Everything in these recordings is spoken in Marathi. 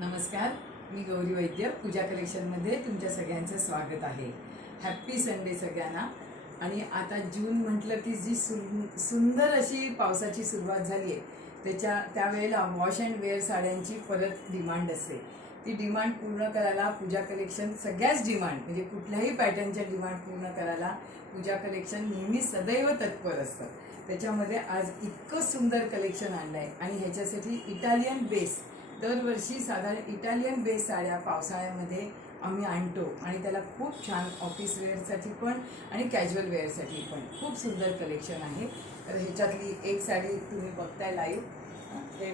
नमस्कार, मी गौरी वैद्य पूजा कलेक्शनमध्ये तुमच्या सगळ्यांचं स्वागत आहे। हॅप्पी संडे सगळ्यांना। आणि आता जून म्हटलं की जी सुंदर अशी पावसाची सुरुवात झाली आहे त्यावेळेला वॉश अँड वेअर साड्यांची परत डिमांड असते। ती डिमांड पूर्ण करायला पूजा कलेक्शन सगळ्याच डिमांड म्हणजे कुठल्याही पॅटर्नच्या डिमांड पूर्ण करायला पूजा कलेक्शन नेहमी सदैव तत्पर असतं। त्याच्यामध्ये आज इतकं सुंदर कलेक्शन आणलं आहे आणि ह्याच्यासाठी इटालियन बेस दरवर्षी साधारण इटालियन बेस साड्या पावसाळ्यामध्ये आम्ही आणतो आणि त्याला खूप छान ऑफिस वेअरसाठी पण आणि कॅज्युअल वेअरसाठी पण खूप सुंदर कलेक्शन आहे। तर ह्याच्यातली एक साडी तुम्ही बघताय लाईव्ह, हे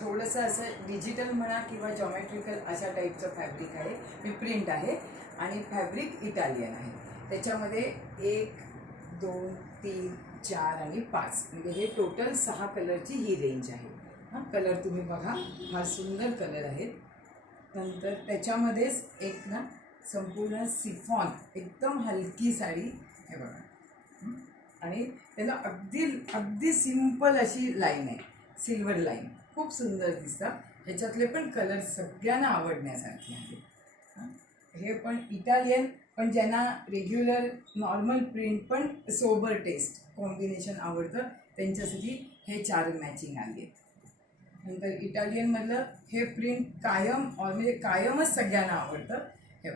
थोडंसं असं डिजिटल म्हणा किंवा जॉमेट्रिकल अशा टाईपचं फॅब्रिक आहे, हे प्रिंट आहे आणि फॅब्रिक इटालियन आहे। त्याच्यामध्ये 1 2 3 4 आणि 5 म्हणजे हे टोटल 6 कलरची ही रेंज आहे। कलर तुम्ही बघा, फार सुंदर कलर आहेत। नंतर त्याच्यामध्येच एक ना संपूर्ण सिफॉन एकदम हलकी साडी हे बघा आणि त्याला अगदी अगदी सिंपल अशी लाईन आहे, सिल्वर लाईन, खूप सुंदर दिसतात। ह्याच्यातले पण कलर सगळ्यांना आवडण्यासारखे आहेत। हे पण इटालियन, पण ज्यांना रेग्युलर नॉर्मल प्रिंट पण सोबर टेस्ट कॉम्बिनेशन आवडतं त्यांच्यासाठी हे 4 मॅचिंग आली आहेत। नंतर इटालियनमधलं हे प्रिंट कायम म्हणजे कायमच सगळ्यांना आवडतं। हे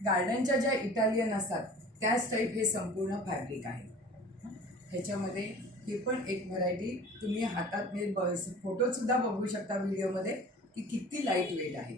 गार्डनच्या ज्या इटालियन असतात त्याच टाईप हे संपूर्ण फॅब्रिक आहे। ह्याच्यामध्ये ही पण एक व्हरायटी तुम्ही हातात म्हणजे फोटोसुद्धा बघू शकता व्हिडिओमध्ये की किती लाईट वेट आहे।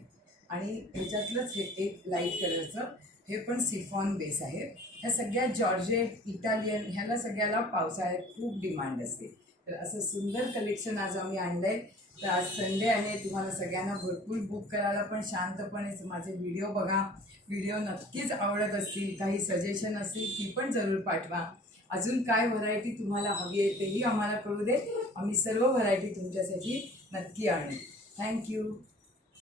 आणि ह्याच्यातलंच हे एक लाईट कलरचं हे पण सिफॉन बेस आहे। ह्या सगळ्या जॉर्जेट इटालियन ह्याला सगळ्याला पावसाळ्यात खूप डिमांड असते। तर असं सुंदर कलेक्शन आज आम्ही आणलं आहे। तर आज संडे आहे, तुम्हाला सगळ्यांना भरपूर बुक करायला पण शांतपणे माझे व्हिडिओ बघा। व्हिडिओ नक्कीच आवडत असतील, काही सजेशन असतील ती पण जरूर पाठवा। अजून काय व्हरायटी तुम्हाला हवी आहे तेही आम्हाला कळू दे, आम्ही सर्व व्हरायटी तुमच्यासाठी नक्की आणू। थँक्यू।